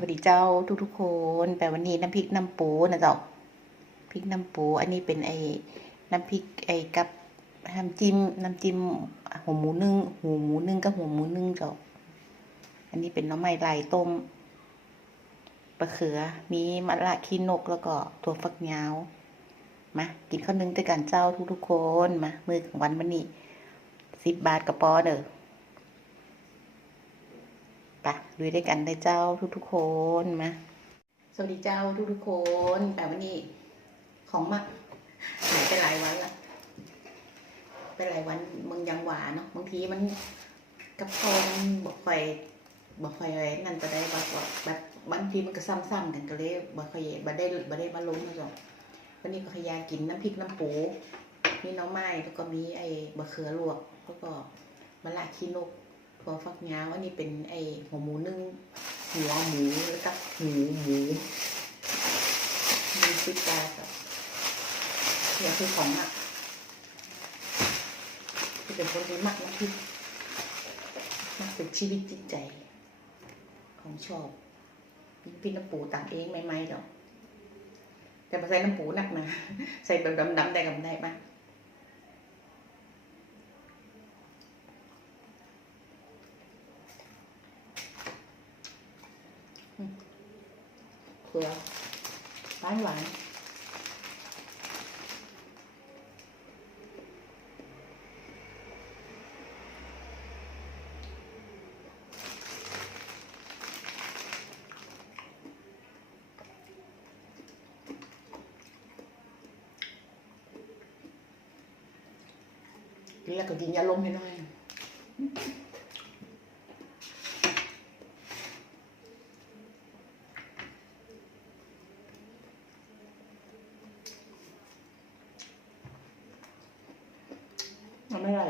วัสดีเจ้าทุกทุกๆคนแต่วันนี้น้ำพริกน้ำปูนะเจ้าพริกน้ำปู อันนี้เป็นไอ้น้ำพริกไอ้กับน้ำจิ้มน้ำจิ้มหัวหมูนึ่งหัวหมูนึ่งกับหัวหมูนึ่งเจ้าอันนี้เป็นน้ำไม้ลายต้มปลาเขือ มีมะละขี้นกแล้วก็ถั่วฝักยาวมากินข้าวนึ่งด้วยกันเจ้าทุกทุกๆคนมามือของวันวันนี้สิบบาทกระป๋อเด้อ ปะลุยด้วยกันได้เจ้าทุกๆคนมาสวัสดีเจ้าทุกๆคนแต่วันนี้ของมักหายไปหลายวันละไปหลายวันมึงยังหวานเนาะบางทีมันกับพอมันบอกค่อยบอกค่อยอะไรนั่นจะได้แบบแบบบางทีมันก็ซ้ำๆกันก็เลยบอกค่อยบ่ได้บ่ได้มาลงนะจ๊ะวันนี้ก็ขยากินน้ำพริกน้ำปูมีหน้องไม้แล้วก็มีไอ้บะเขือลวกแล้วก็มะละขี้นก ถั่วฝักยาวอันนี้เป็นไอหัวหมูนึ่งหัวหมูแล้วก็หูหมูมีซิกากับอยากคือของอะที่เป็นคนที่มักนะพี่มักเป็นชีวิตจิตใจ ของชอบพี่น้ำปูต่างเองไม่ไม่หรอกแต่มาใส่น้ำปูหนักนะใส่แบบดำๆได้กับได้ปะ เผือกหวานหวานกินแล้วก็กินยาลมให้หน่อย มันไม่ไร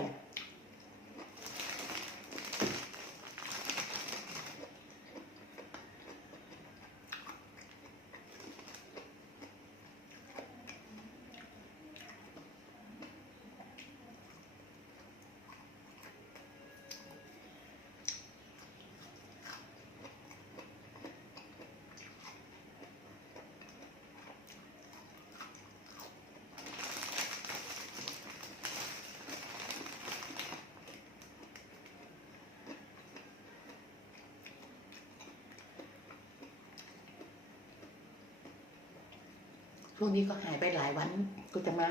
ช่วงนี้ก็หายไปหลายวันกูจะมา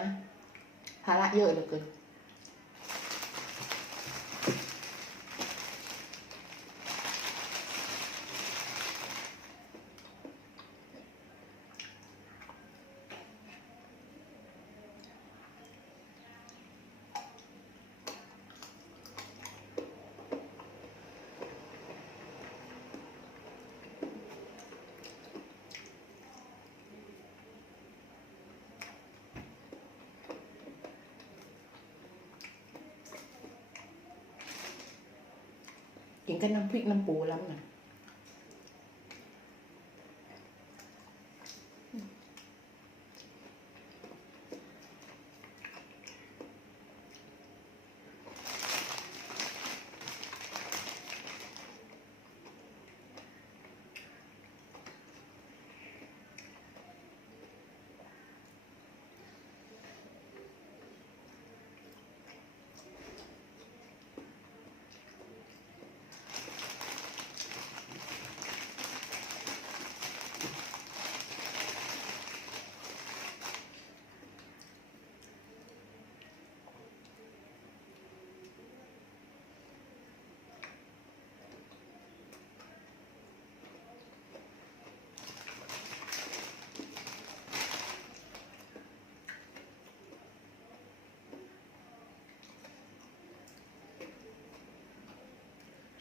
ภาระเยอะเหลือเกิน กินกับน้ำพริ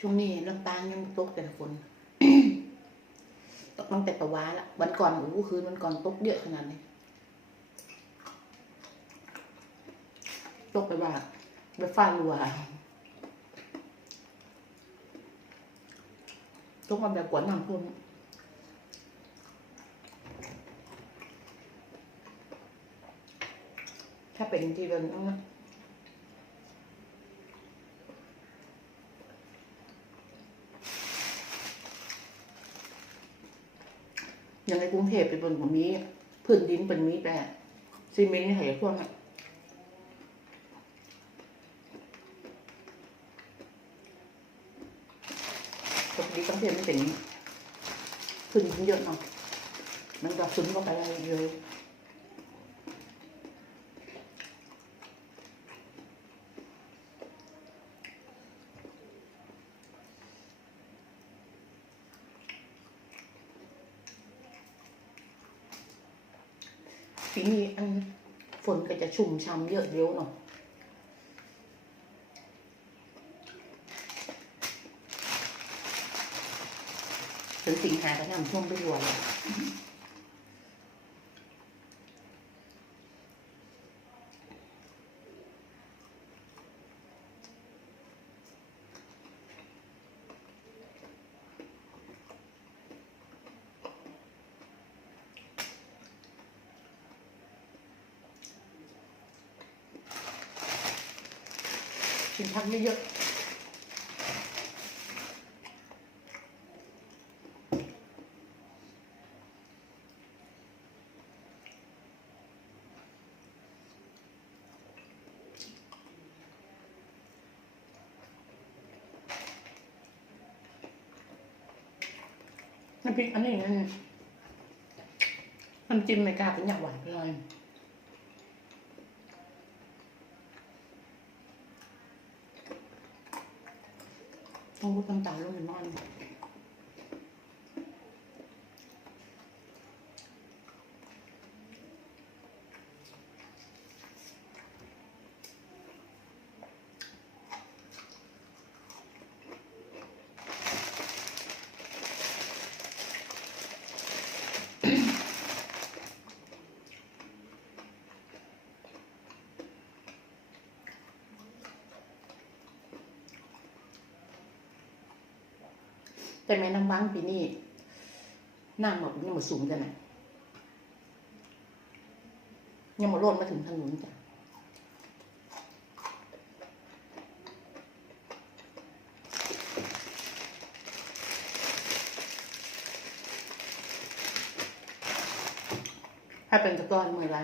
ช่วงนี้ลำปางยังตกแต่ละคนตกตั้งแต่ประวาละวันก่อนโอ้คืนวันก่อนตกเยอะขนาดนี้ตกไปว่าไปฟ้ารัวตกมาแบบกวนน้ำท่วมถ้าเป็นที่เป็นต้องนะ อย่างในกรุงเทพเป็นบนของมีพื้นดินเป็นมีแต่ซีเมนต์นี่เหรอพวกนั้นปกติกรุงเทพมันเป็นพื้นดินเยอะเนาะมันก็ซึมเข้าไปเลย ปีนี้อันฝนก็จะชุ่มช้ำเยอะเดียวเนาะถึงสิงหาก็น้ำท่วมไปรัวเลย กินพักเยอะน้ำพริกอันนี้นั่นน้ำจิ้มไม่กล้าเป็นอย่างหวานไปเลย ต้องพูดน้ำตาลลงไปนอน แต่แม่น้ำว้างปีนี้น้ำแบบยังมาสูงจังนะยังมาล้นมาถึงถนนจ้ะถ้าเป็นตะกอนเมื่อไร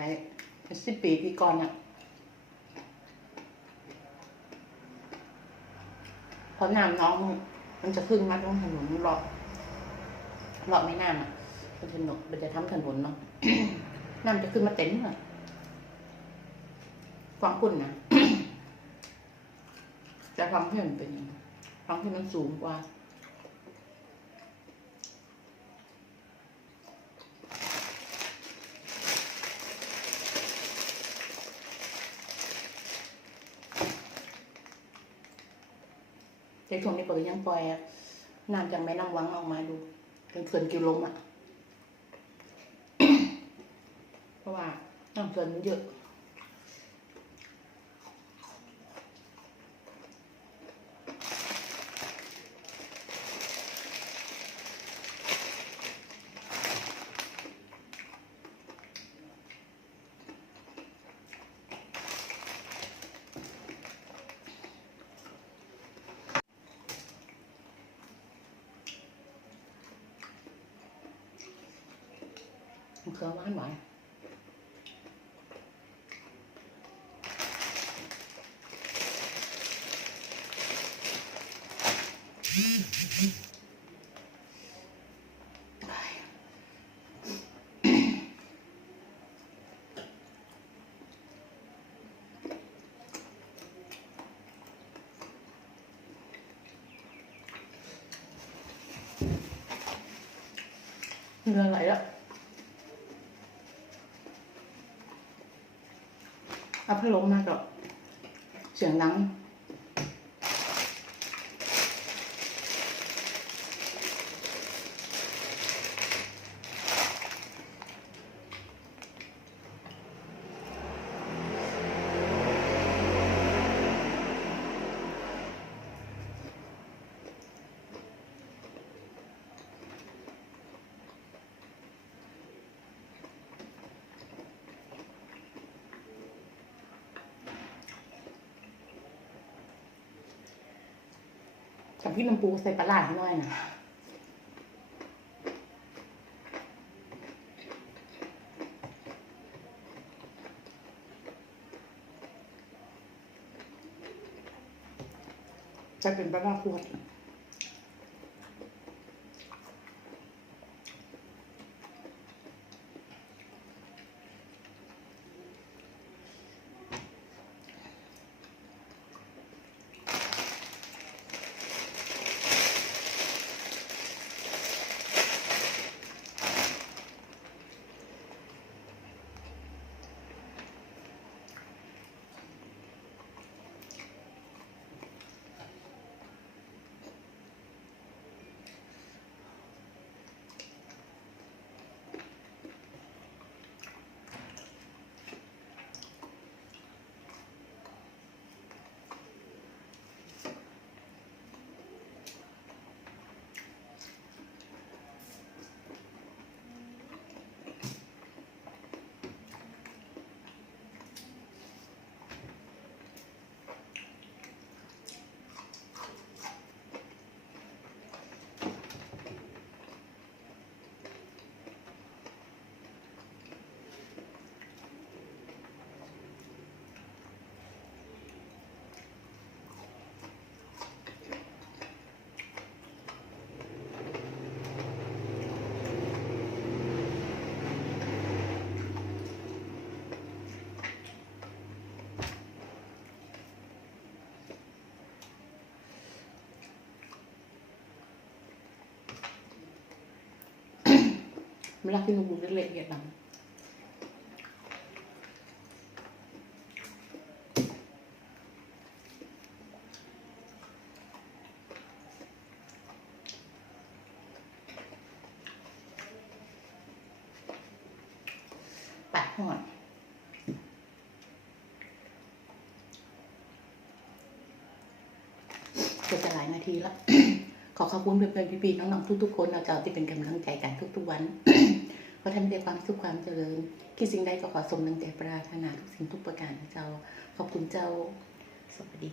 สิบปีที่ก่อนอะเพราะน้ำน้อง มันจะขึ้นมาตรงถนนหลอกหลอบไม่น้ำอะเป็นถนนมันจะทำถนนเนาะน้ำจะขึ้นมาเต็มเลยฟังคุณนะจะฟังที่มันเป็นฟังที่มันสูงกว่า ในช่วงนี้เปิดยังปล่อยน้ำจากแม่น้ำวังออกมาดูเป็นเขื่อนกิวลมอะ เพราะว่าน้ำเขื่อนเยอะ เครื่องหวานหวานเรือ อาพัดลมมาก็เสียงดัง กับพี่ลำปูใส่ปลาหลาให้หน่อยนะจะเป็นปลาหลาขวด เวลาที่หนูบุกละเอียดหนังปากหอดจะจะหลายนาทีแล้วขอขอบคุณเพื่อนๆพี่ๆน้องๆทุกๆคนนะเจ้าที่เป็นกำลังใจกันทุกๆวัน อท่านมีความสุขความเจริญ คิดสิ่งใดก็ขอสมดังใจปรารถนาทุกสิ่งทุกประการเจ้า ขอบคุณเจ้า สวัสดี